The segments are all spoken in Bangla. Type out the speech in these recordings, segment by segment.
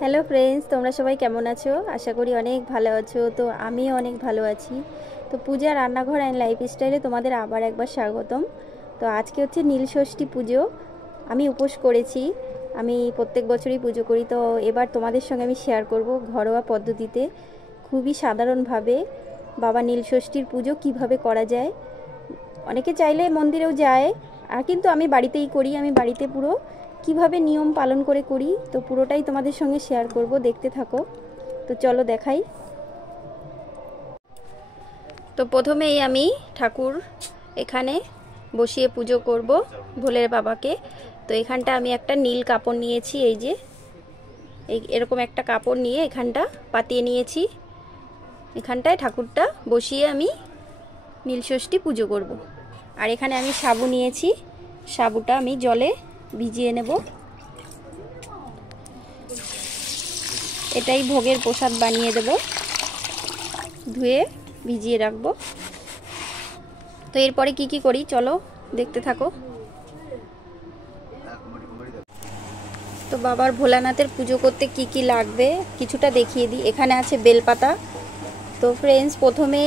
হ্যালো ফ্রেন্ডস, তোমরা সবাই কেমন আছো? আশা করি অনেক ভালো আছো। তো আমিও অনেক ভালো আছি। তো পূজা রান্নাঘর অ্যান্ড লাইফস্টাইলে তোমাদের আবার একবার স্বাগতম। তো আজকে হচ্ছে নীলষষ্ঠী পুজো। আমি উপোস করেছি। আমি প্রত্যেক বছরই পুজো করি। তো এবার তোমাদের সঙ্গে আমি শেয়ার করব ঘরোয়া পদ্ধতিতে খুবই সাধারণভাবে বাবা নীলষষ্ঠীর পুজো কিভাবে করা যায়। অনেকে চাইলে মন্দিরেও যায়, আর কিন্তু আমি বাড়িতেই করি। আমি বাড়িতে পুরো কিভাবে নিয়ম পালন করে করি, তো পুরোটাই তোমাদের সঙ্গে শেয়ার করব, দেখতে থাকো। তো চলো দেখাই। তো প্রথমেই আমি ঠাকুর এখানে বসিয়ে পুজো করব ভোলের বাবাকে। তো এখানটা আমি একটা নীল কাপড় নিয়েছি, এই যে এরকম একটা কাপড় নিয়ে এখানটা পাতিয়ে নিয়েছি। এখানটায় ঠাকুরটা বসিয়ে আমি নীলষষ্ঠী পুজো করব। আর এখানে আমি সাবু নিয়েছি, সাবুটা আমি জলে ভিজিয়ে নেব। এটাই ভোগের প্রসাদ বানিয়ে দেব, ধুয়ে ভিজিয়ে রাখবো। তো এরপরে কি কি করি চলো দেখতে থাকো। তো বাবার ভোলানাথের পুজো করতে কি কি লাগবে কিছুটা দেখিয়ে দিই। এখানে আছে বেলপাতা। তো ফ্রেন্ডস, প্রথমে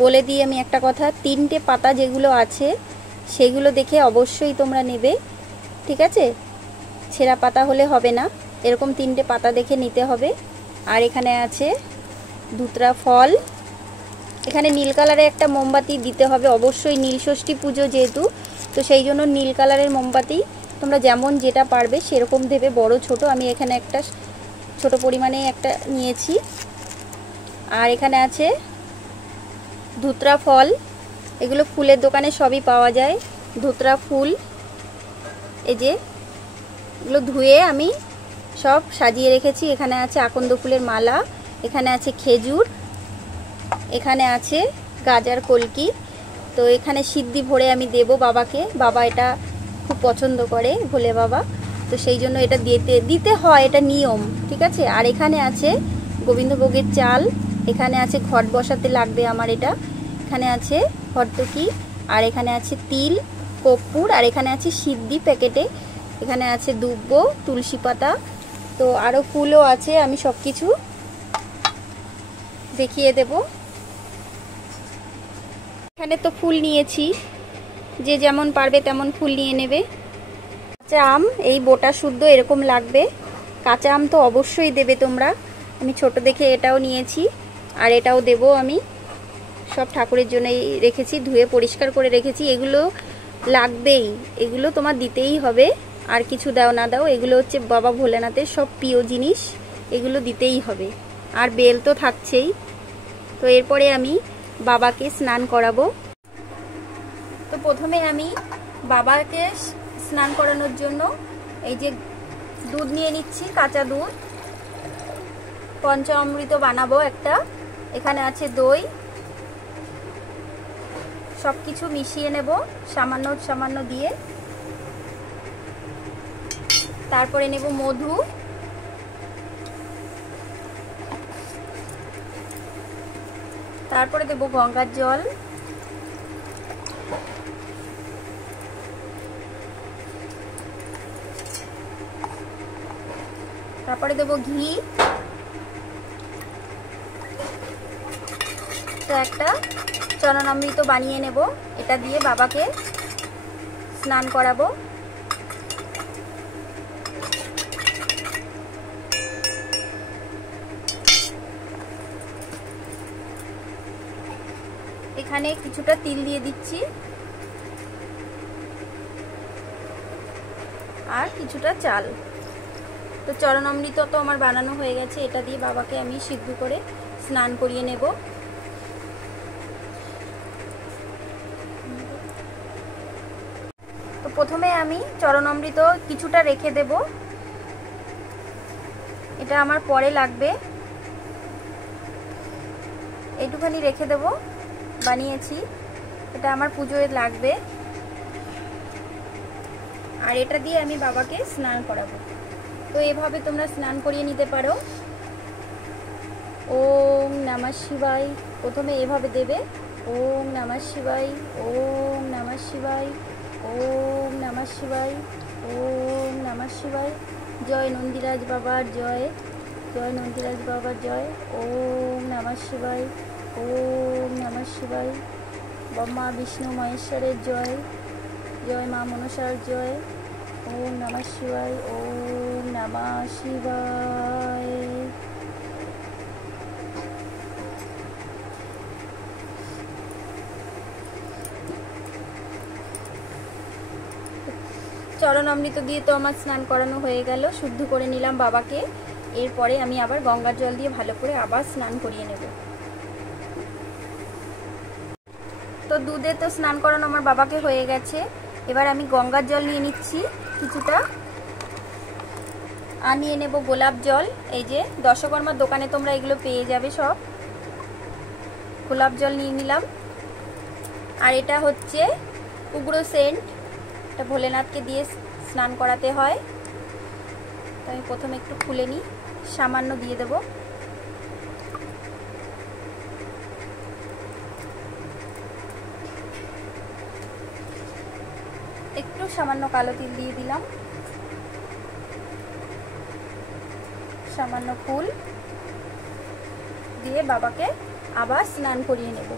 বলে দিই আমি একটা কথা, 3টে পাতা যেগুলো আছে সেগুলো দেখে অবশ্যই তোমরা নেবে, ঠিক আছে? ছেঁড়া পাতা হলে হবে না, এরকম 3টে পাতা দেখে নিতে হবে। আর এখানে আছে ধুতরা ফল। এখানে নীল কালারের একটা মোমবাতি দিতে হবে অবশ্যই, নীলষষ্ঠী পুজো যেহেতু, তো সেই জন্য নীল কালারের মোমবাতি তোমরা যেমন যেটা পারবে সেরকম দেবে, বড় ছোট। আমি এখানে একটা ছোট পরিমাণে একটা নিয়েছি। আর এখানে আছে ধুতরা ফল। এগুলো ফুলের দোকানে সবই পাওয়া যায়, ধুতরা ফুল। এই যে এগুলো ধুয়ে আমি সব সাজিয়ে রেখেছি। এখানে আছে আকন্দ ফুলের মালা, এখানে আছে খেজুর, এখানে আছে গাজার কলকি। তো এখানে সিদ্ধি ভরে আমি দেব বাবাকে। বাবা এটা খুব পছন্দ করে, ভোলে বাবা, তো সেই জন্য এটা দিতে হয়, এটা নিয়ম, ঠিক আছে? আর এখানে আছে গোবিন্দভোগের চাল, এখানে আছে ঘট বসাতে লাগবে আমার এটা, এখানে আছে হরতকি, আর এখানে আছে তিল, কর্পূর, আর এখানে আছে সিদ্ধি প্যাকেটে, এখানে আছে দুব্ব, তুলসী পাতা। তো আরও ফুলও আছে, আমি সব কিছু দেখিয়ে দেব। এখানে তো ফুল নিয়েছি, যে যেমন পারবে তেমন ফুল নিয়ে নেবে। কাঁচা আম এই বোটা শুদ্ধ এরকম লাগবে, কাঁচা আম তো অবশ্যই দেবে তোমরা। আমি ছোট দেখে এটাও নিয়েছি, আর এটাও দেব আমি। সব ঠাকুরের জন্যই রেখেছি, ধুয়ে পরিষ্কার করে রেখেছি। এগুলো লাগবেই, এগুলো তোমার দিতেই হবে। আর কিছু দাও না দাও, এগুলো হচ্ছে বাবা ভোলেনাথের সব প্রিয় জিনিস, এগুলো দিতেই হবে। আর বেল তো থাকছেই। তো এরপরে আমি বাবাকে স্নান করাবো। তো প্রথমে আমি বাবাকে স্নান করানোর জন্য এই যে দুধ নিয়ে নিচ্ছি, কাঁচা দুধ, পঞ্চামৃত বানাবো একটা। এখানে আছে দই, সব কিছু মিশিয়ে নেব সামান্য সামান্য দিয়ে। তারপরে নেব মধু, তারপরে দেব গঙ্গার জল, তারপরে দেব ঘি। তো একটা চরণামৃত বানিয়ে নেব, এটা দিয়ে বাবাকে স্নান করাবো। এখানে কিছুটা তিল দিয়ে দিচ্ছি, আর কিছুটা চাল। তো চরণামৃত তো আমার বানানো হয়ে গেছে, এটা দিয়ে বাবাকে আমি সিদ্ধ করে স্নান করিয়ে নেব। তো প্রথমে আমি চরণামৃত কিছুটা রেখে দেব, এটা আমার পরে লাগবে। এইটুখানি রেখে দেব, বানিয়েছি, এটা আমার পুজোয় লাগবে। আর এটা দিয়ে আমি বাবাকে স্নান করাবো। তো এভাবে তোমরা স্নান করিয়ে নিতে পারো। ওম নমঃ শিবায়, প্রথমে এভাবে দেবে, ওম নমঃ শিবায়, ওম নমঃ শিবায়, ওম নমঃ শিবায়, ওম নমঃ শিবায়। জয় নন্দীরাজ বাবার জয়। জয় নন্দীরাজ বাবার জয়। ওম নমঃ শিবায়। ওম নমঃ শিবায়। ব্রহ্মা বিষ্ণু মহেশ্বরের জয়। জয় মা মনসার জয়। ওম নমঃ শিবায়। ওম নমঃ শিবায়। চরণ অমৃত দিয়ে তো আমার স্নান করানো হয়ে গেল, শুদ্ধ করে নিলাম বাবাকে। এরপরে আমি আবার গঙ্গার জল দিয়ে ভালো করে আবার স্নান করিয়ে নেব। তো দুধে তো স্নান করানো আমার বাবাকে হয়ে গেছে। এবার আমি গঙ্গার জল নিয়ে নিচ্ছি কিছুটা, আর নিয়ে নেব গোলাপ জল। এই যে দশকর্মার দোকানে তোমরা এগুলো পেয়ে যাবে সব। গোলাপ জল নিয়ে নিলাম। আর এটা হচ্ছে উগ্র সেন্ট, এটা ভোলেনাথকে দিয়ে স্নান করাতে হয়। তো আমি প্রথমে একটু খুলে নিই, সামান্য দিয়ে দেব। একটু সামান্য কালো তিল দিয়ে দিলাম, সামান্য ফুল দিয়ে বাবাকে আবার স্নান করিয়ে নেব।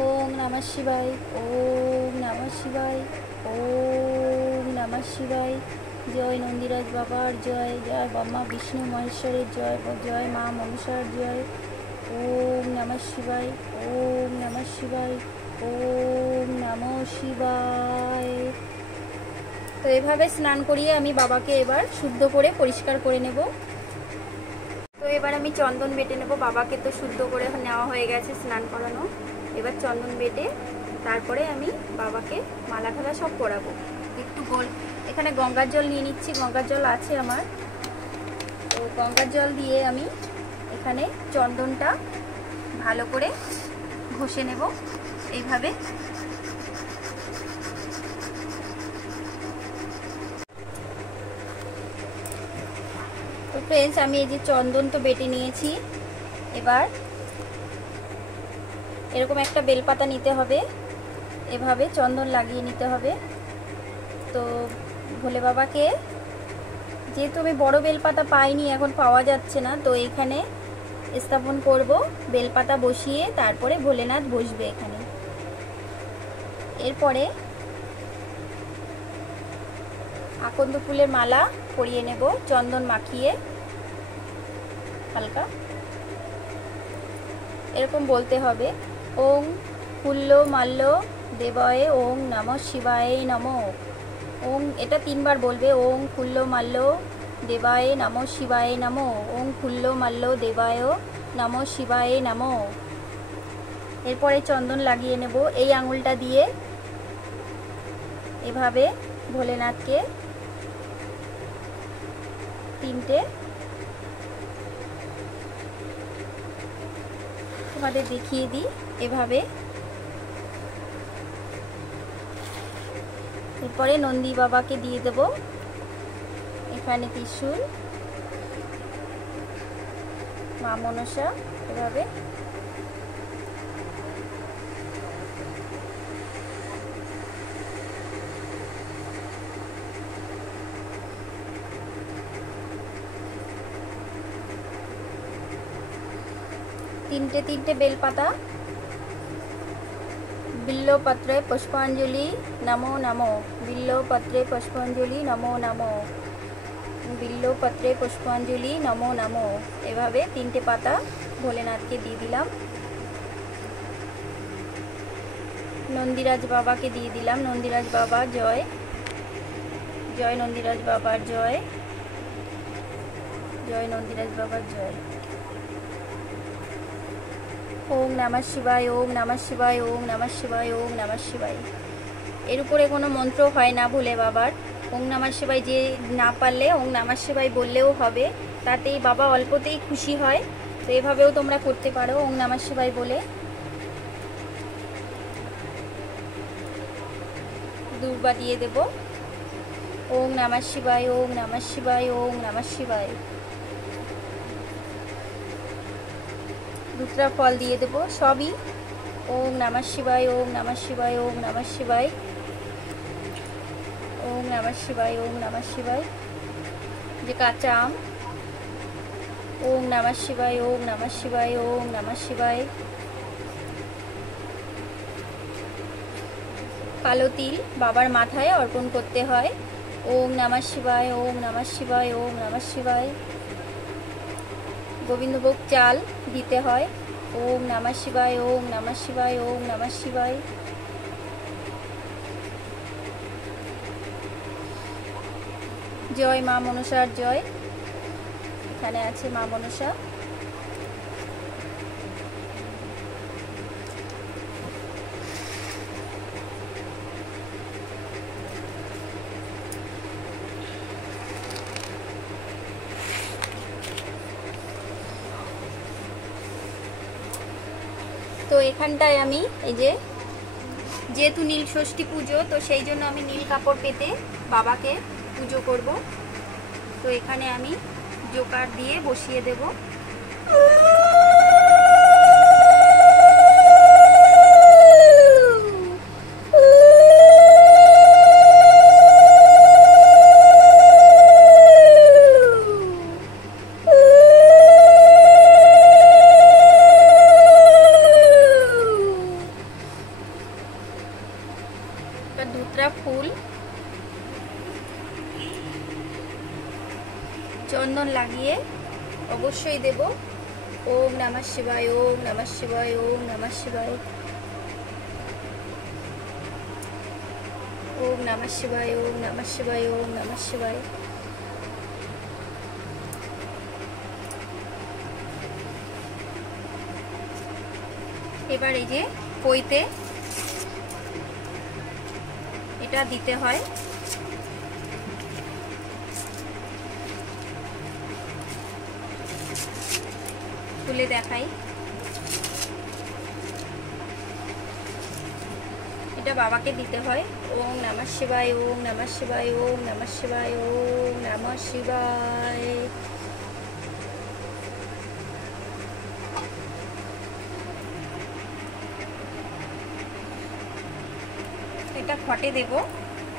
ওম নমঃ শিবায়। ওম নমঃ শিবায়। ওম নমঃ শিবায়। জয় নন্দীরাজ বাবার জয়। জয় ব্রহ্মা বিষ্ণু মহেশ্বরের জয়। জয় মা মনসার জয়। ওম নমঃ শিবায়। ওম নমঃ শিবায়। ওম নমঃ শিবায়। তো এভাবে স্নান করিয়ে আমি বাবাকে এবার শুদ্ধ করে পরিষ্কার করে নেব। তো এবার আমি চন্দন বেটে নেব। বাবাকে তো শুদ্ধ করে নেওয়া হয়ে গেছে স্নান করানো। এবার চন্দন বেটে তারপরে আমি বাবাকে মালা ঠালা সব পরাবো। একটু গোল এখানে গঙ্গার জল নিয়ে নিচ্ছি, গঙ্গার জল আছে আমার। তো গঙ্গার জল দিয়ে আমি এখানে চন্দনটা ভালো করে ঘষে নেব এইভাবে। তো ফ্রেন্ডস, আমি এই যে চন্দন তো বেটে নিয়েছি। এবার এরকম একটা বেলপাতা নিতে হবে, এভাবে চন্দন লাগিয়ে নিতে হবে। তো ভোলে বাবাকে যেহেতু আমি বড় বেলপাতা পাইনি, এখন পাওয়া যাচ্ছে না, তো এখানে স্থাপন করব। বেলপাতা বসিয়ে তারপরে ভোলেনাথ বসবে এখানে। এরপরে আকন্দ ফুলের মালা পরিয়ে নেব, চন্দন মাখিয়ে হালকা। এরকম বলতে হবে, ওং ফুল্ল মাল্য দেবয়ে ওং নমঃ শিবায় নমঃ। ওং এটা 3 বার বলবে। ওং ফুল্ল মাল্য দেবায় নমঃ শিবায় নমঃ। ওং ফুল্ল মাল্য দেবায় নমঃ শিবায় নমঃ। এরপরে চন্দন লাগিয়ে নেব এই আঙুলটা দিয়ে। এভাবে ভোলেনাথকে 3টে তোমাদের দেখিয়ে দিই এভাবে। এরপরে নন্দী বাবাকে দিয়ে দেব এখানে ত্রিশূল, মা মনসা এভাবে। তিনটে বেলপাতা, বিল্লপত্রে পুষ্পাঞ্জলি নমো নমো। বিল্লপত্রে পুষ্পাঞ্জলি নমো নমো। বিল্লপত্রে পুষ্পাঞ্জলি নমো নমো। এভাবে 3টে পাতা ভোলেনাথকে দিয়ে দিলাম। নন্দীরাজ বাবাকে দিয়ে দিলাম। নন্দীরাজ বাবা জয়। জয় নন্দীরাজ বাবার জয়। জয় নন্দীরাজ বাবার জয়। ওম নমঃ শিবায়। ওম নমঃ শিবায়। ওম নমঃ শিবায়। ওম নমঃ শিবায়। এর উপরে কোনো মন্ত্র হয় না ভোলে বাবার। ওম নমঃ শিবায় যে না পারলে ওম নমঃ শিবায় বললেও হবে, তাতেই বাবা অল্পতেই খুশি হয়। তো এভাবেও তোমরা করতে পারো ওম নমঃ শিবায় বলে। দুর্বা দিয়ে দেব। ওম নমঃ শিবায়। ওম নমঃ শিবায়। ওম নমঃ শিবায়। দুটা ফল দিয়ে দেব সবই। ওম নমঃ শিবায়। ওম নমঃ শিবায়। ওম নমঃ শিবায়। ওম নমঃ শিবায়। ওম নমঃ শিবায়। যে কাঁচা আম ওম নমঃ শিবায়, ওম নমঃ শিবায়, ওম নমঃ শিবায়। কালো তিল বাবার মাথায় অর্পণ করতে হয়। ওম নমঃ শিবায়, ওম নমঃ শিবায়, ওম নমঃ শিবায়। গোবিন্দভোগ চাল দিতে হয়। ওম নমঃ শিবায়, ওম নমঃ শিবায়, ওম নমঃ শিবায়। জয় মা মনসার জয়। এখানে আছে মা মনসা। তো এখানটায় আমি এই যেহেতু নীল ষষ্ঠী পুজো, তো সেই জন্য আমি নীল কাপড় পেতে বাবাকে পুজো করব। তো এখানে আমি জোকার দিয়ে বসিয়ে দেব। ধুতরা ফুল চন্দন লাগিয়ে অবশ্যই দেব। ওম নমঃ শিবায়, ওম নমঃ শিবায়, ওম নমঃ শিবায়, ওম নমঃ শিবায়, ওম নমঃ শিবায়, ওম নমঃ শিবায়। এবার এই যে পইতে এটা দিতে হয়। তুলে দেখাই, এটা বাবাকে দিতে হয়। ওম নমঃ শিবায়, ওম নমঃ শিবায়, ওম নমঃ শিবায়, ওম নমঃ শিবায়। এটা ঘটে দেব,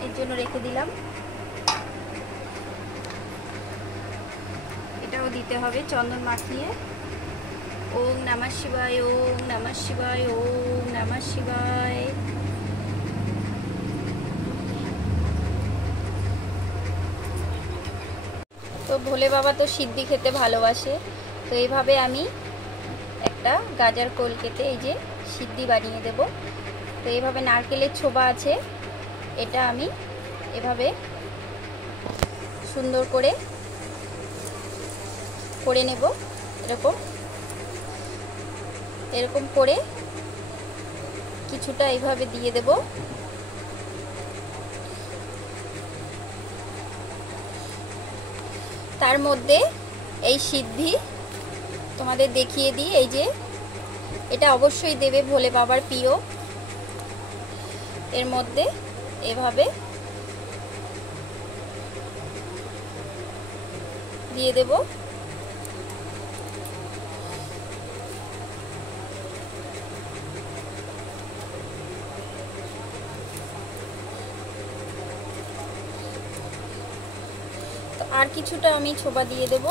এর জন্য রেখে দিলাম। এটাও দিতে হবে চন্দন মাখিয়ে। ওম নমঃ শিবায়, ওম নমঃ শিবায়, ওম নমঃ শিবায়। তো ভোলে বাবা তো সিদ্ধি খেতে ভালোবাসে, তো এইভাবে আমি একটা গাজার কোল কেটে এই যে সিদ্ধি বানিয়ে দেব। তো এইভাবে নারকেলের ছোবা আছে, এটা আমি এভাবে সুন্দর করে নেব। এরকম করে কিছুটা এইভাবে দিয়ে দেব। তার মধ্যে এই সিদ্ধি তোমাদের দেখিয়ে দিই, এই যে এটা অবশ্যই দেবে, ভোলে বাবার প্রিয়। এর মধ্যে এভাবে দিয়ে দেব। তো আর কিছুটা আমি ছোবা দিয়ে দেব।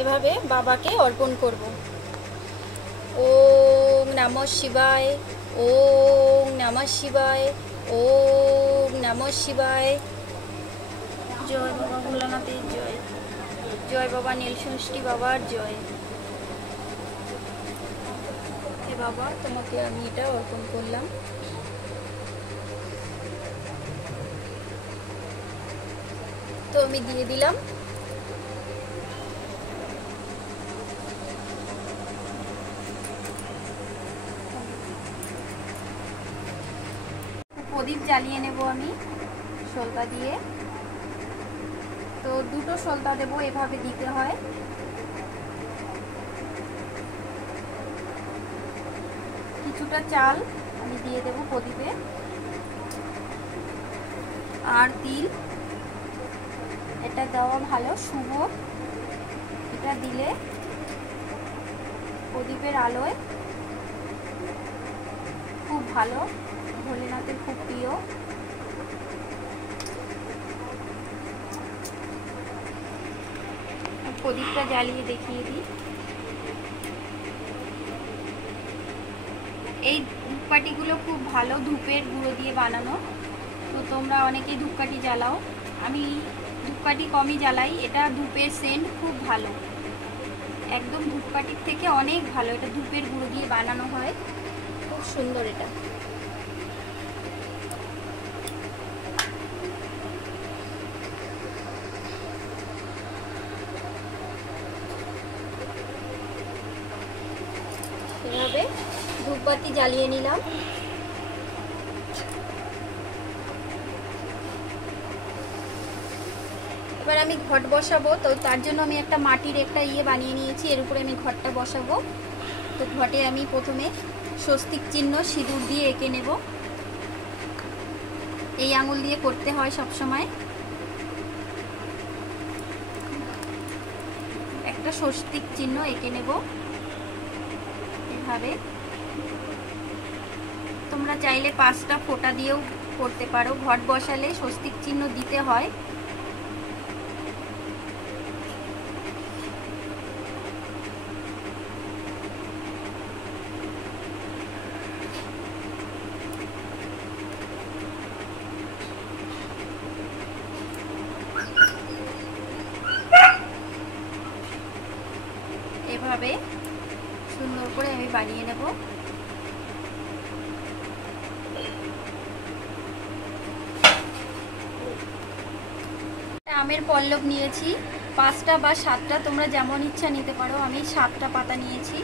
এভাবে বাবাকে অর্পণ করব। ওম নমঃ শিবায়, ওম নমঃ শিবায়, ওম নমঃ শিবায়। জয় বাবা ভোলানাথের জয়, জয় বাবা নীলষষ্ঠী বাবার জয়। হে বাবা, তোমাকে আমি এটা অর্পণ করলাম। তো আমি দিয়ে দিলাম। প্রদীপ জ্বালিয়ে নেব আমি সলতা দিয়ে। তো দুটো সলতা দেব, এভাবে দিতে হয়। কিছুটা চাল আমি দিয়ে দেব প্রদীপে, আর তিল, এটা দেওয়া ভালো, শুভ। এটা দিলে প্রদীপের আলোয় খুব ভালো, ভোলেনাথের খুব প্রিয়। প্রদীপটা জ্বালিয়ে দেখিয়ে দিই। এই ধূপকাঠিগুলো খুব ভালো, ধূপের গুঁড়ো দিয়ে বানানো। তো তোমরা অনেকেই ধূপকাঠি জ্বালাও, আমি ধূপকাঠি কমই জ্বালাই। এটা ধূপের সেন্ট খুব ভালো, একদম ধূপকাঠির থেকে অনেক ভালো। এটা ধূপের গুঁড়ো দিয়ে বানানো হয়, খুব সুন্দর এটা। এভাবে ধূপবাতি জ্বালিয়ে নিলাম। এবার আমি ঘট বসাবো, তো তার জন্য আমি একটা মাটির একটা বানিয়ে নিয়েছি, এর উপরে আমি ঘটটা বসাবো। তো ঘটে আমি প্রথমে স্বস্তিক চিহ্ন সিঁদুর দিয়ে এঁকে নেব। এই আঙুল দিয়ে করতে হয় সব সময়। একটা স্বস্তিক চিহ্ন এঁকে নেব এভাবে। তোমরা চাইলে 5টা ফোঁটা দিয়েও করতে পারো, ঘট বসালে স্বস্তিক চিহ্ন দিতে হয়। এভাবে সুন্দর করে আমি বানিয়ে নেব। আমের পল্লব নিয়েছি 5টা বা 7টা, তোমরা যেমন ইচ্ছা নিতে পারো। আমি 7টা পাতা নিয়েছি।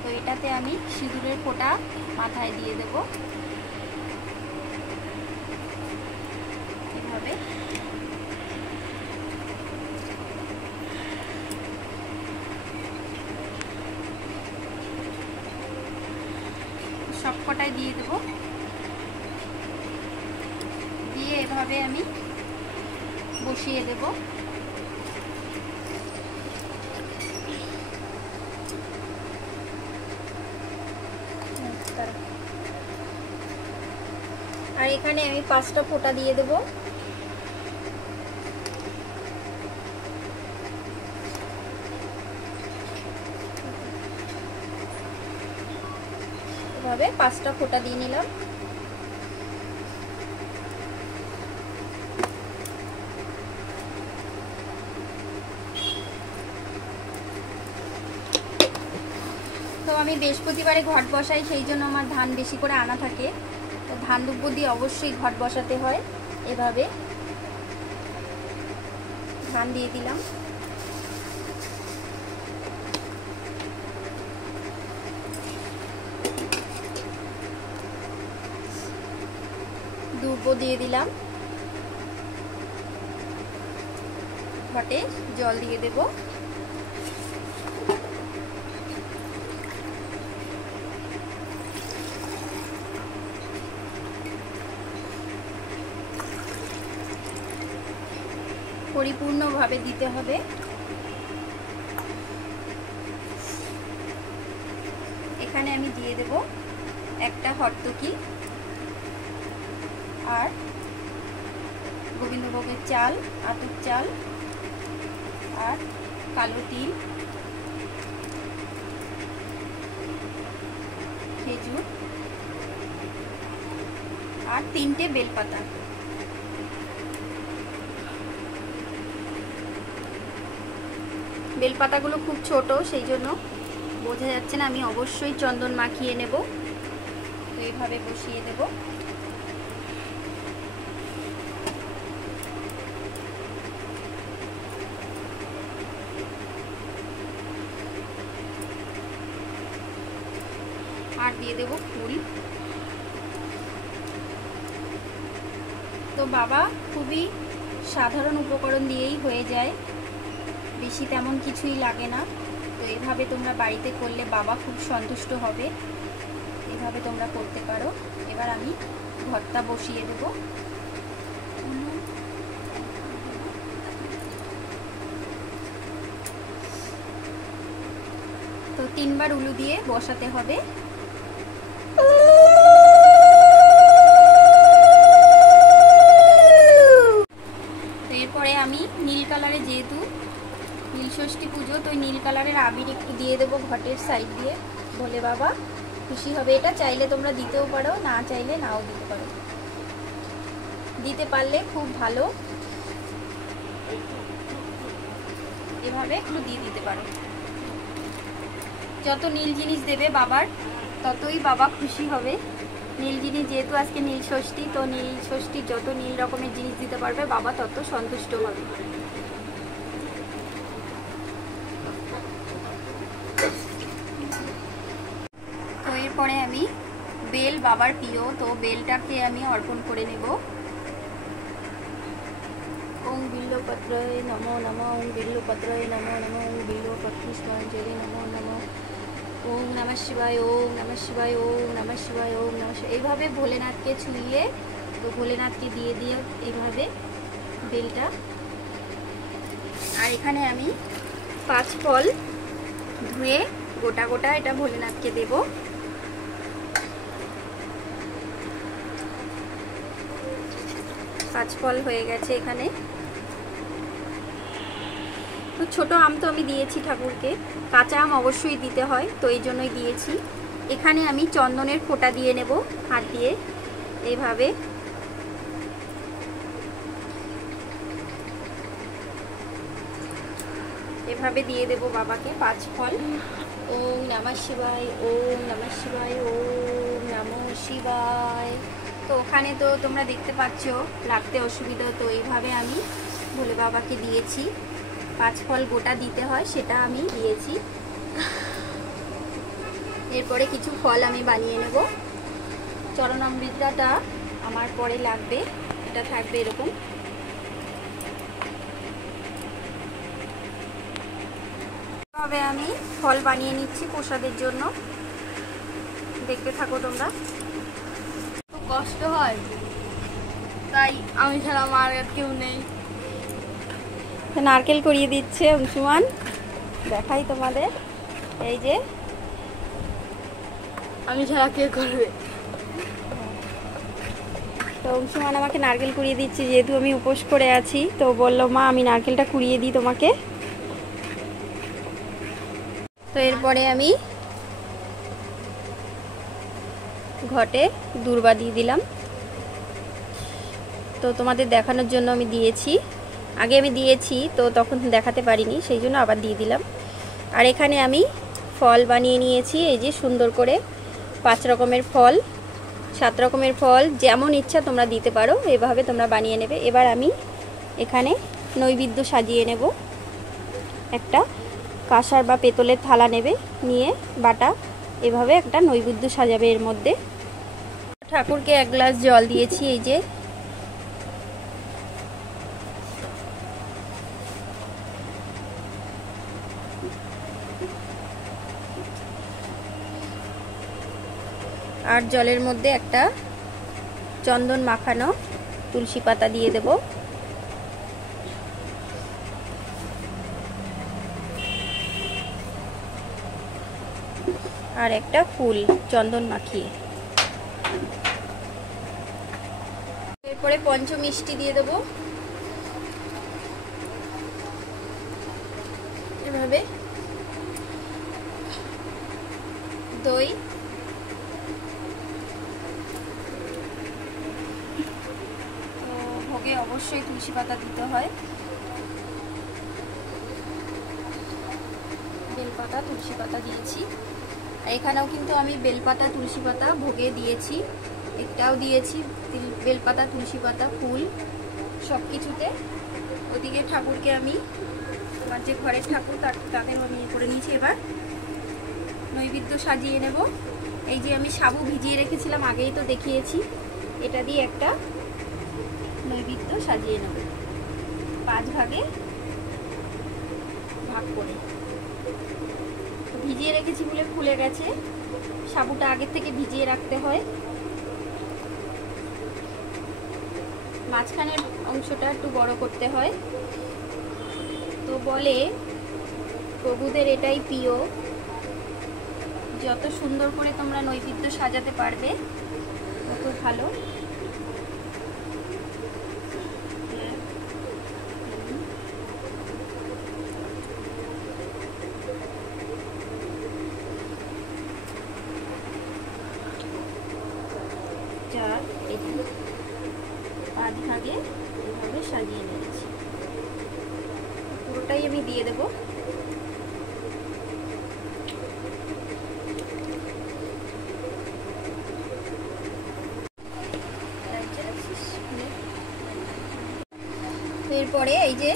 তো এটাতে আমি সিঁদুরের ফোঁটা মাথায় দিয়ে দেব এভাবে। সবকটাই দিয়ে দেব, দিয়ে এভাবে আমি বসিয়ে দেব। আর এখানে আমি 5টা ফোঁটা দিয়ে দেব। এভাবে 5টা ফোঁটা দিয়ে নিলাম। তো আমি বৃহস্পতিবারে ঘট বসাই, সেই জন্য আমার ধান বেশি করে আনা থাকে। তো ধান দুব্য দিয়ে অবশ্যই ঘট বসাতে হয়। এভাবে ধান দিয়ে দিলাম। দুব্য দিয়ে দিলাম। ঘটে জল দিয়ে দেব। পরিপূর্ণভাবে দিতে হবে। এখানে আমি দিয়ে দেব একটা হরতকি আর গোবিন্দভোগের চাল, আতপ চাল আর কালো তিল, খেজুর আর 3টে বেলপাতা। বেলপাতাগুলো খুব ছোট, সেই জন্য বোঝা যাচ্ছে না। আমি অবশ্যই চন্দন মাখিয়ে নেব। তো এইভাবে বসিয়ে দেব। আর দিয়ে দেব ফুল। তো বাবা খুবই সাধারণ উপকরণ দিয়েই হয়ে যায়, বেশি তেমন কিছুই লাগে না। তো এভাবে তোমরা বাড়িতে করলে বাবা খুব সন্তুষ্ট হবে। এভাবে তোমরা করতে পারো। এবার আমি ঘটটা বসিয়ে দেব। তো 3বার উলু দিয়ে বসাতে হবে। ষষ্ঠী পুজো, তো নীল কালারের আবির একটু দিয়ে দেবো ঘটের সাইড দিয়ে, ভোলে বাবা খুশি হবে। এটা চাইলে তোমরা দিতেও পারো, না চাইলে নাও দিতে পারো, দিতে পারলে খুব ভালো, এভাবে একটু দিয়ে দিতে পারো। যত নীল জিনিস দেবে বাবার ততই বাবা খুশি হবে। নীল জিনিস, যেহেতু আজকে নীল ষষ্ঠী, তো নীল ষষ্ঠীর যত নীল রকমের জিনিস দিতে পারবে বাবা তত সন্তুষ্ট হবে। তো এরপরে আমি বেল, বাবার প্রিয়, তো বেলটাকে আমি অর্পণ করে নেব। ওং বিল্লপত্রয় নমো নমঃ, ওং বিল্লপত্রয় নমো নমঃ, ওং বিল্লপত্রপুষ্পাঞ্জলি নমো নমঃ, ওং নমঃ শিবায়, ওং নমঃ শিবায়, ওং নমঃ শিবায়, ওং নমঃ শিবায়। এইভাবে ভোলেনাথকে ছুঁয়ে, তো ভোলেনাথকে দিয়ে দিয়ে এইভাবে বেলটা। আর এখানে আমি 5 ফল ধুয়ে গোটা গোটা এটা ভোলেনাথকে দেব। পাঁচ ফল হয়ে গেছে এখানে। তো ছোট আম তো আমি দিয়েছি ঠাকুরকে, কাঁচা আম অবশ্যই দিতে হয়, তো এই জন্যই দিয়েছি। এখানে আমি চন্দনের ফোঁটা দিয়ে নেব হাত দিয়ে, এইভাবে এভাবে দিয়ে দেব বাবাকে 5 ফল। ওম নমঃ শিবায়, ওম নমঃ শিবায়, ওম নমঃ শিবায়। তো ওখানে তো তোমরা দেখতে পাচ্ছ, রাখতে অসুবিধা, তো এইভাবে আমি ভোলে বাবাকে দিয়েছি। 5 ফল গোটা দিতে হয়, সেটা আমি দিয়েছি। এরপরে কিছু ফল আমি বানিয়ে নেব। চরণামৃতটা আমার পরে লাগবে, এটা থাকবে এরকম। এভাবে আমি ফল বানিয়ে নিচ্ছি প্রসাদের জন্য, দেখতে থাকো তোমরা। খুব কষ্ট হয়, তাই আমি ছাড়া আমার আর কেউ নেই। নারকেল করিয়ে দিচ্ছে অংশুমান, দেখাই তোমাদের, এই যে আমি ছাড়া কে করবে। তো অংশুমান আমাকে নারকেল কুড়িয়ে দিচ্ছে, যেহেতু আমি উপোস করে আছি, তো বললো মা আমি নারকেলটা কুড়িয়ে দিই তোমাকে। তো এরপরে আমি ঘটে দূর্বা দিয়ে দিলাম, তো তোমাদের দেখানোর জন্য আমি দিয়েছি। আগে আমি দিয়েছি, তো তখন দেখাতে পারিনি, সেই জন্য আবার দিয়ে দিলাম। আর এখানে আমি ফল বানিয়ে নিয়েছি, এই যে সুন্দর করে 5 রকমের ফল, 7 রকমের ফল, যেমন ইচ্ছা তোমরা দিতে পারো, এভাবে তোমরা বানিয়ে নেবে। এবার আমি এখানে নৈবেদ্য সাজিয়ে নেব। একটা কাঁসার বা পেতলের থালা নেবে, নিয়ে বাটা এভাবে একটা নৈবেদ্য সাজাবে। এর মধ্যে ঠাকুরকে 1 গ্লাস জল দিয়েছি, এই যে আর জলের মধ্যে একটা চন্দন মাখানো তুলসী পাতা দিয়ে দেব। আর একটা ফুল চন্দন মাখিয়ে, এরপরে পঞ্চমিষ্টি দিয়ে দেব। এভাবে দই, ভোগে অবশ্যই তুলসী পাতা দিতে হয়, বেলপাতা তুলসী পাতা দিয়েছি। এখানেও কিন্তু আমি বেলপাতা তুলসী পাতা ভোগে দিয়েছি, এটাও দিয়েছি বেলপাতা তুলসী পাতা ফুল সব কিছুতে। ওদিকে ঠাকুরকে আমি, আমার যে ঘরের ঠাকুর তাদের আমি করে নিয়েছি। এবার নৈবেদ্য সাজিয়ে নেব। এই যে আমি সাবু ভিজিয়ে রেখেছিলাম, আগেই তো দেখিয়েছি, এটা দিয়ে একটা নৈবেদ্য সাজিয়ে নেব 5 ভাগে ভাগ করে। ভিজিয়ে রেখেছি বলে ফুলে গেছে, সাবুটা আগের থেকে ভিজিয়ে রাখতে হয়। মাঝখানের অংশটা একটু বড় করতে হয়। তো বলে প্রভুদের এটাই প্রিয়, যত সুন্দর করে তোমরা নৈবেদ্য সাজাতে পারবে তত ভালো। আর এই যে 5 ভাগে এভাবে সাজিয়ে নিয়েছি। পুরোটাই আমি দিয়ে দেবো। এরপরে এই যে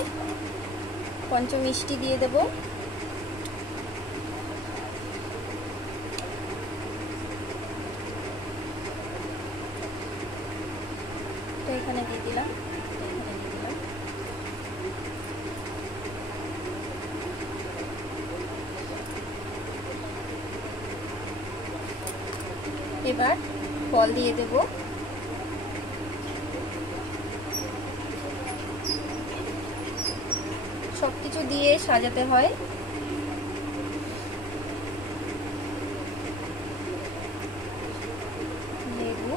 পঞ্চমিষ্টি দিয়ে দেব। তো এখানে দিয়ে দিলাম, এবার ফল দিয়ে দেব। সবকিছু দিয়ে সাজাতে হয়। লেবু,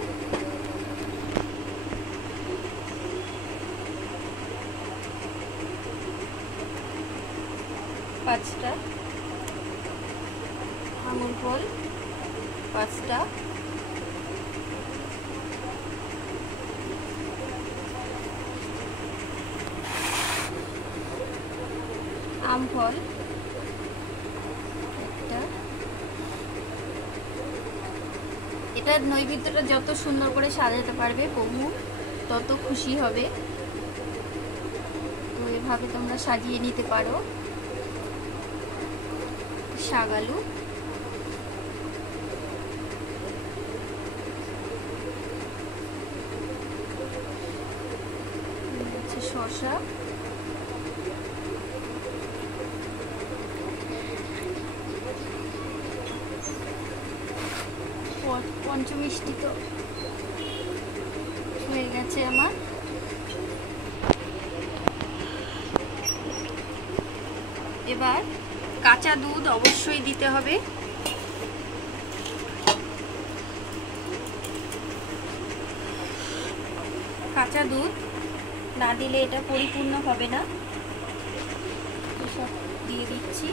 পাঁচটা আঙুর ফল, 5টা আম ফল, 1টা। এটার নৈবেদ্যটা যত সুন্দর করে সাজাতে পারবে প্রভু তত খুশি হবে। তো এভাবে তোমরা সাজিয়ে নিতে পারো। শাক আলু, শসা, পঞ্চমিষ্টি তো হয়ে গেছে আমার। এবার কাঁচা দুধ অবশ্যই দিতে হবে। কাঁচা দুধ না দিলে এটা পরিপূর্ণ হবে না। সব দিয়ে দিচ্ছি।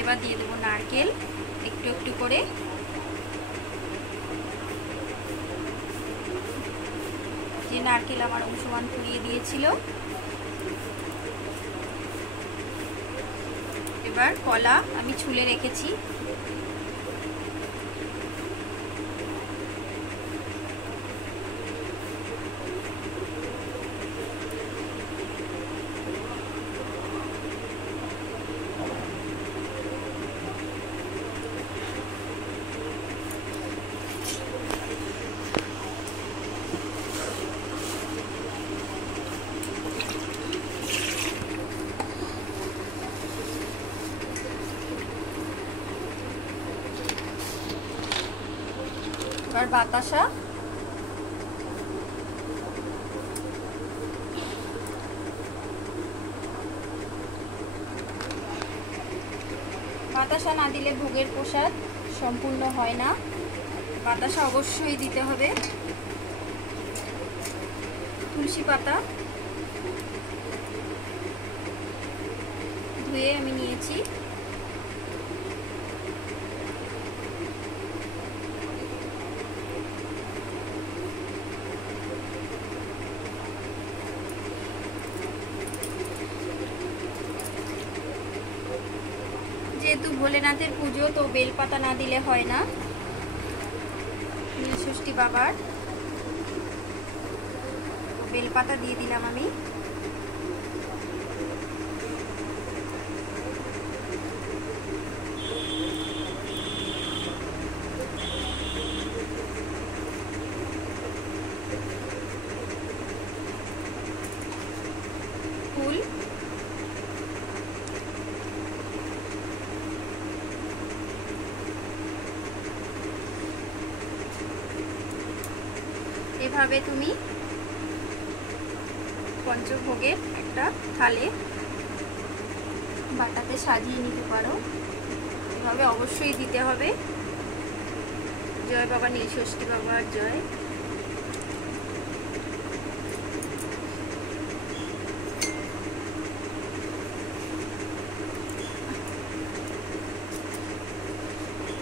এবার দিয়ে দেবো নারকেল একটু একটু করে। যে নারকেল আমার অংশমান পুড়িয়ে দিয়েছিল। এবার কলা আমি ছুলে রেখেছি। এবার বাতাসা, বাতাসা না দিলে ভোগের প্রসাদ সম্পূর্ণ হয় না। বাতাসা অবশ্যই দিতে হবে। তুলসী পাতা ধুয়ে আমি নিয়েছি। যেহেতু ভোলেনাথের পুজো, তো বেলপাতা না দিলে হয় না। নীলষষ্ঠী বাবার বেলপাতা দিয়ে দিলাম আমি। ফুল, এভাবে তুমি পঞ্চভোগের একটা থালে বাটাতে সাজিয়ে নিতে পারো। এভাবে অবশ্যই দিতে হবে। জয় বাবা নীলষষ্ঠী বাবার জয়।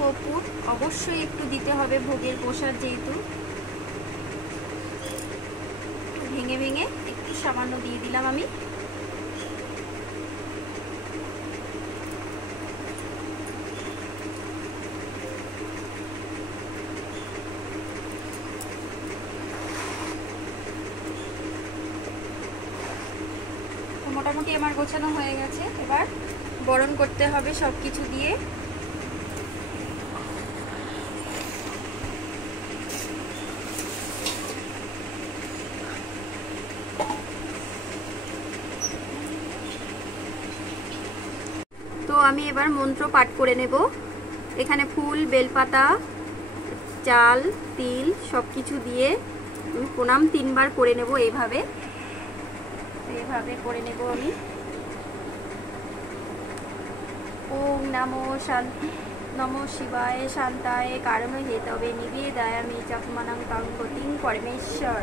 কর্পূর অবশ্যই একটু দিতে হবে, ভোগের প্রসাদ যেহেতু। ভেঙে ভেঙে একটু সামান্য দিয়ে দিলাম আমি। মোটামুটি আমার গোছানো হয়ে গেছে, এবার বরণ করতে হবে সব কিছু দিয়ে। তো আমি এবার মন্ত্র পাঠ করে নেব। এখানে ফুল, বেলপাতা, চাল, তিল সব কিছু দিয়ে আমি প্রণাম 3 বার করে নেব। এইভাবে করে নেব আমি। ওম নমো শিবায় শান্তায় কারণ হেতবে নিবেদয়ামি চাকমানাং তাং গতিং পরমেশ্বর।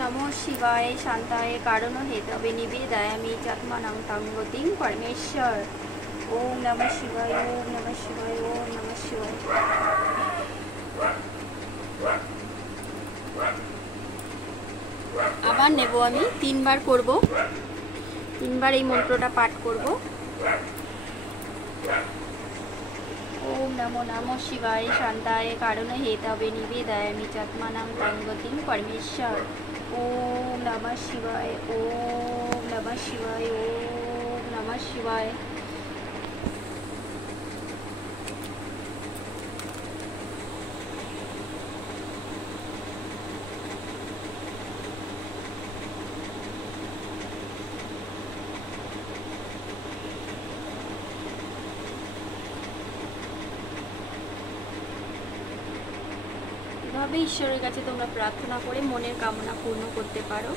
নমো শিবায় শান্তায় কারণ হেতবে নিবেদয়ামি চাকমানাং তাং গতিং পরমেশ্বর। ওম নমঃ শিবায়, ওম নমঃ শিবায়, ওম নমঃ শিবায়। আবার নেব আমি 3 বার করব, 3 বার এই মন্ত্রটা পাঠ করব। ওম নমঃ শিবায় শান্তায় কারণ হেতবে নিবেদয়ামি চাত্মানাং তাং গতিং পরমেশ্বর। ওম নমঃ শিবায়, ওম নমঃ শিবায়, ওম নমঃ শিবায়। এভাবে ঈশ্বরের কাছে তোমরা প্রার্থনা করে মনের কামনা পূর্ণ করতে পারো,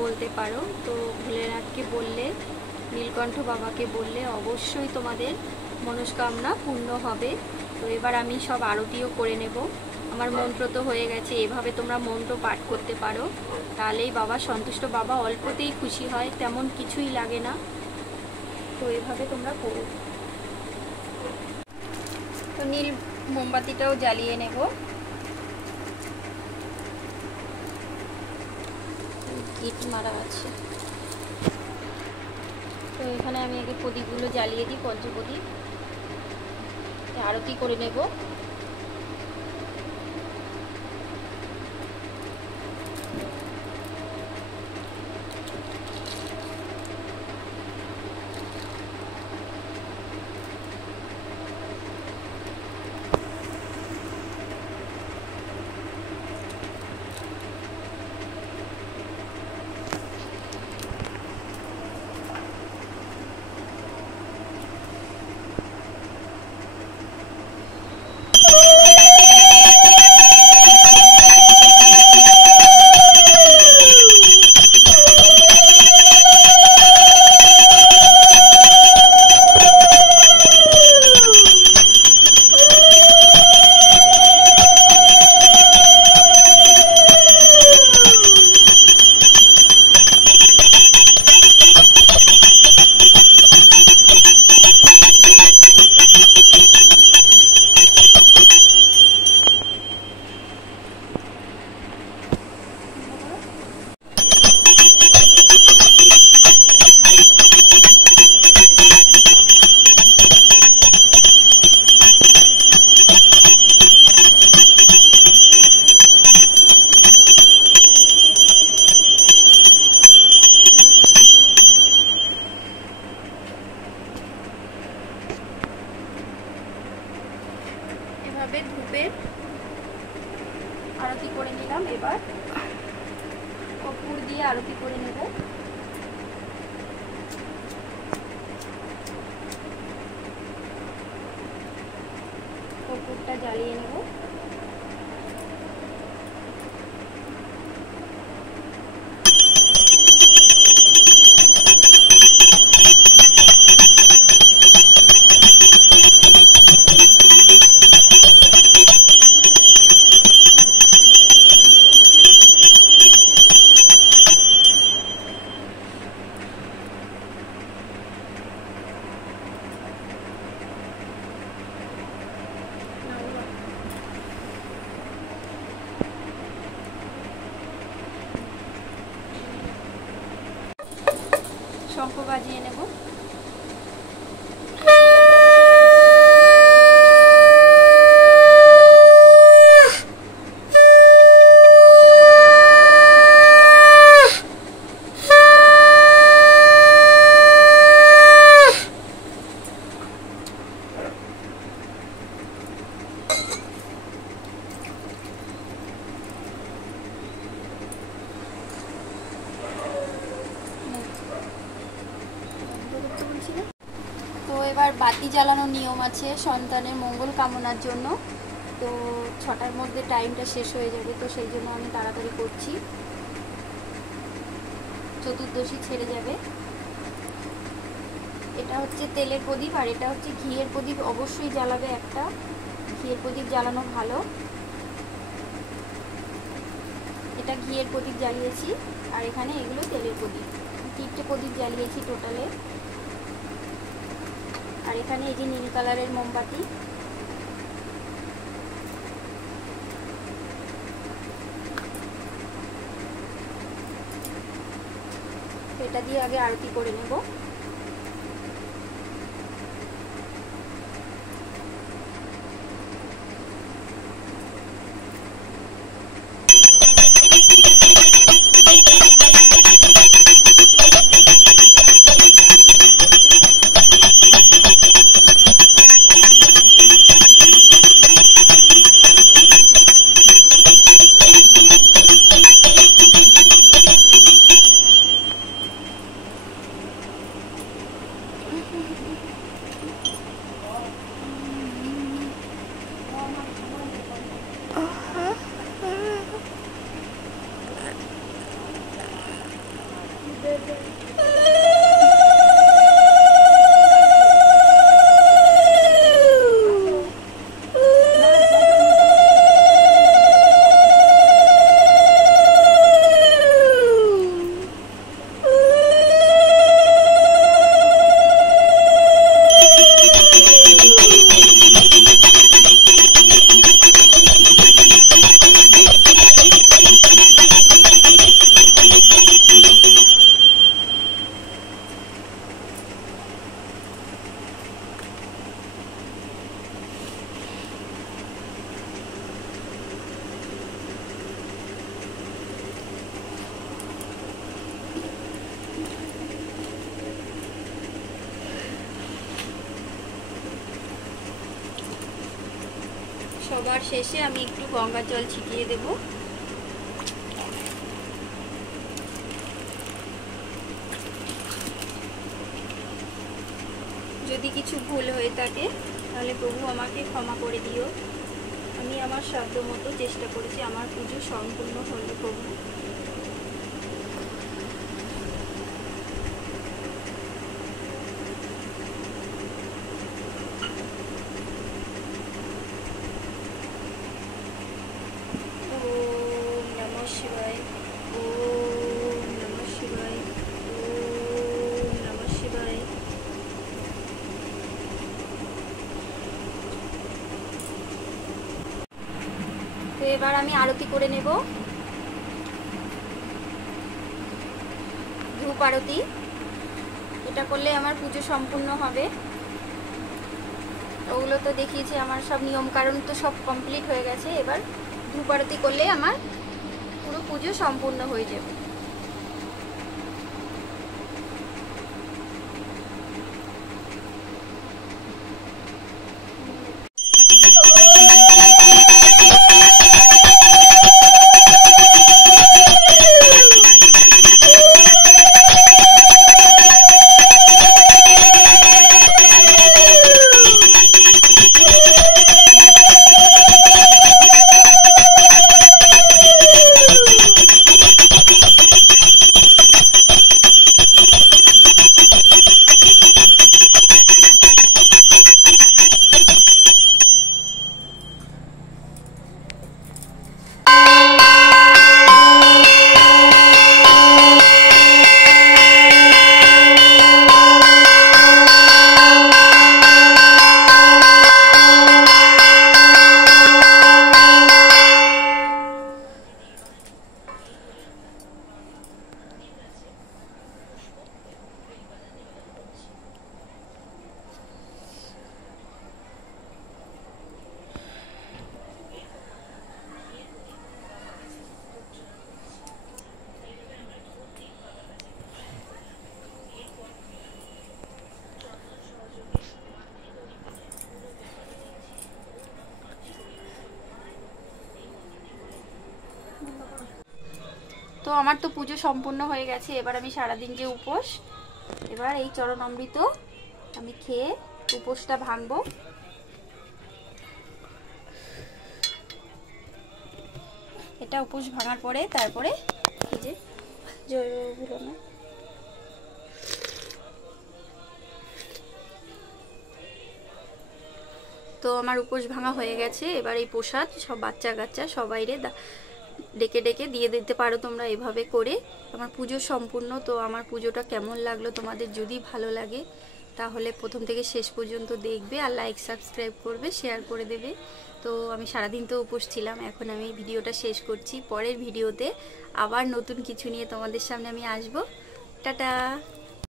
বলতে পারো। তো ভোলেনাথকে বললে, নীলকণ্ঠ বাবাকে বললে অবশ্যই তোমাদের মনস্কামনা পূর্ণ হবে। তো এবার আমি সব আরতিও করে নেব। আমার মন্ত্র তো হয়ে গেছে। এভাবে তোমরা মন্ত্র পাঠ করতে পারো, তাহলেই বাবা সন্তুষ্ট। বাবা অল্পতেই খুশি হয়, তেমন কিছুই লাগে না। তো এভাবে তোমরা করো। তো নীল মোমবাতিটাও জ্বালিয়ে নেব। গিট মারা আছে। তো এখানে আমি আগে প্রদীপগুলো জ্বালিয়ে দিই, পঞ্চপ্রদীপ। আরতি করে নেব। এভাবে ধূপের আরতি করে নিলাম। এবার কর্পূর দিয়ে আরতি করে নেব। কর্পূরটা জ্বালিয়ে নেব। শঙ্খ বাজিয়ে নেব। তো এবার বাতি জ্বালানোর নিয়ম আছে সন্তানের মঙ্গল কামনার জন্য। তো 6টার মধ্যে টাইমটা শেষ হয়ে যাবে, তো সেই জন্য আমি তাড়াতাড়ি করছি, চতুর্দশী ছেড়ে যাবে। এটা হচ্ছে তেলের প্রদীপ আর এটা হচ্ছে ঘিয়ের প্রদীপ। অবশ্যই জ্বালাবে একটা, ঘিয়ের প্রদীপ জ্বালানো ভালো। এটা ঘিয়ের প্রদীপ জ্বালিয়েছি আর এখানে এগুলো তেলের প্রদীপ, 3টে প্রদীপ জ্বালিয়েছি টোটালে। আর এখানে এই যে নীল কালারের মোমবাতি। এটা দিয়ে আগে আরতি করে নেব। সবার শেষে আমি একটু গঙ্গার জল ছিটিয়ে দেব। যদি কিছু ভুল হয়ে থাকে তাহলে প্রভু আমাকে ক্ষমা করে দিও। আমি আমার সাধ্য মতো চেষ্টা করেছি, আমার পুজো সম্পূর্ণ হলো প্রভু। ওম নমঃ শিবায়, ওম নমঃ শিবায়, ওম নমঃ শিবায়। তো এবার আমি আরতি করে নেব, ধূপ আরতি। এটা করলে আমার পুজো সম্পূর্ণ হবে। ওগুলো তো দেখিয়েছি, আমার সব নিয়ম কারণ তো সব কমপ্লিট হয়ে গেছে। এবার ধূপ আরতি করলে আমার পুরো পুজো সম্পূর্ণ হয়ে যাবে। তো আমার তো পুজো সম্পূর্ণ হয়ে গেছে। এবার আমি সারাদিন যে উপোস, এবার এই চরণ অমৃত আমি খেয়ে উপোসটা ভাঙবো। এটা উপোস ভাঙার পরে তারপরে এই যে জয়গুলো না, তো আমার উপোস ভাঙা হয়ে গেছে। এবার এই প্রসাদ সব বাচ্চা কাচ্চা সবাইরে ডেকে ডেকে দিয়ে দিতে পারো তোমরা এভাবে করে। আমার পুজো সম্পূর্ণ। তো আমার পুজোটা কেমন লাগলো তোমাদের, যদি ভালো লাগে তাহলে প্রথম থেকে শেষ পর্যন্ত দেখবে, আর লাইক সাবস্ক্রাইব করবে, শেয়ার করে দেবে। তো আমি সারাদিন তো উপোস ছিলাম, এখন আমি ভিডিওটা শেষ করছি। পরের ভিডিওতে আবার নতুন কিছু নিয়ে তোমাদের সামনে আমি আসবো। টাটা।